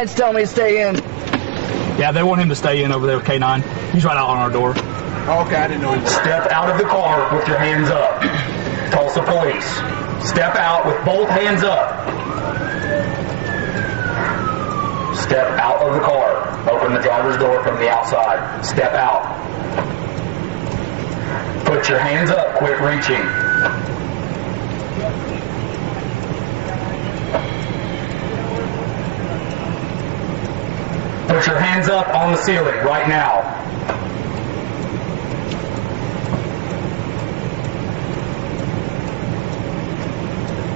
It's telling me to stay in. Yeah, they want him to stay in over there with K9. He's right out on our door. Okay, I didn't know he was. Step out of the car with your hands up. Tulsa police. Step out with both hands up. Step out of the car. Open the driver's door from the outside. Step out. Put your hands up. Quit reaching. Put your hands up on the ceiling right now.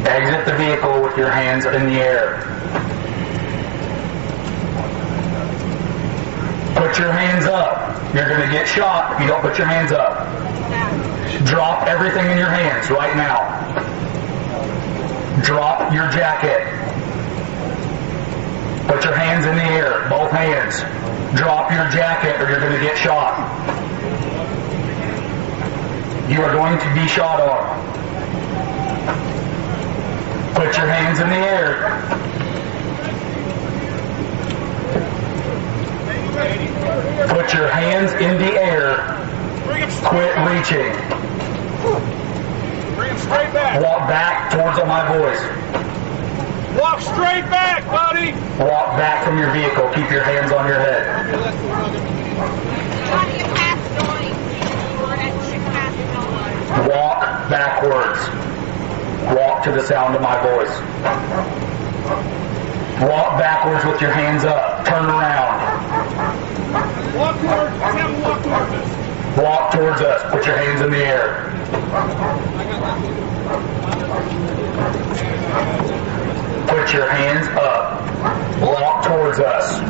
Exit the vehicle with your hands in the air. Put your hands up. You're going to get shot if you don't put your hands up. Drop everything in your hands right now. Drop your jacket. Put your hands in the air, both hands. Drop your jacket or you're going to get shot. You are going to be shot on. Put your hands in the air. Put your hands in the air. Quit reaching. Bring him straight back. Walk back towards my voice. Walk straight back, buddy. Walk back from your vehicle. Keep your hands on your head. Walk backwards. Walk to the sound of my voice. Walk backwards with your hands up. Turn around. Walk towards us. Walk towards us. Walk towards us. Put your hands in the air. Put your hands up. Walk towards us.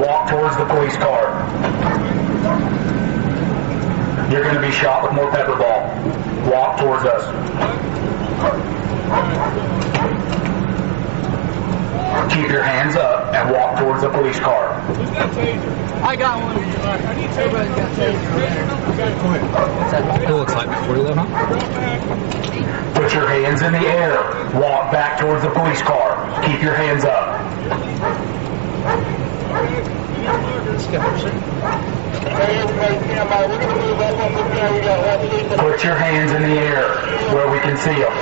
Walk towards the police car. You're going to be shot with more pepper ball. Walk towards us. Keep your hands up and walk towards the police car. Who's got a taser? I got one. I need taser. Everybody's got tasers. It looks like before you live, huh? Put your hands in the air. Walk back towards the police car. Keep your hands up. Put your hands in the air where we can see them.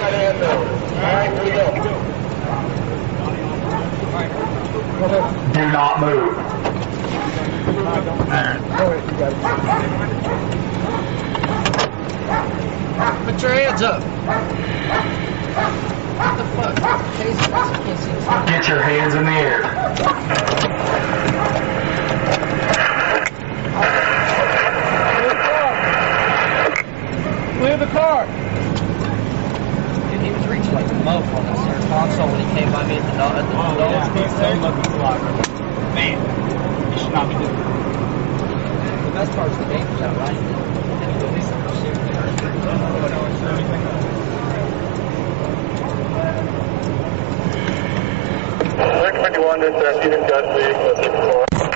Do not move. Put your hands up. What the fuck? Taser. Get your hands in the air. Clear the car. Dude, he was reaching like a mope on the center console when he came by me at the nose. Man, you should not be doing that. The best part is the danger's out, right? This is Stephen Dudley.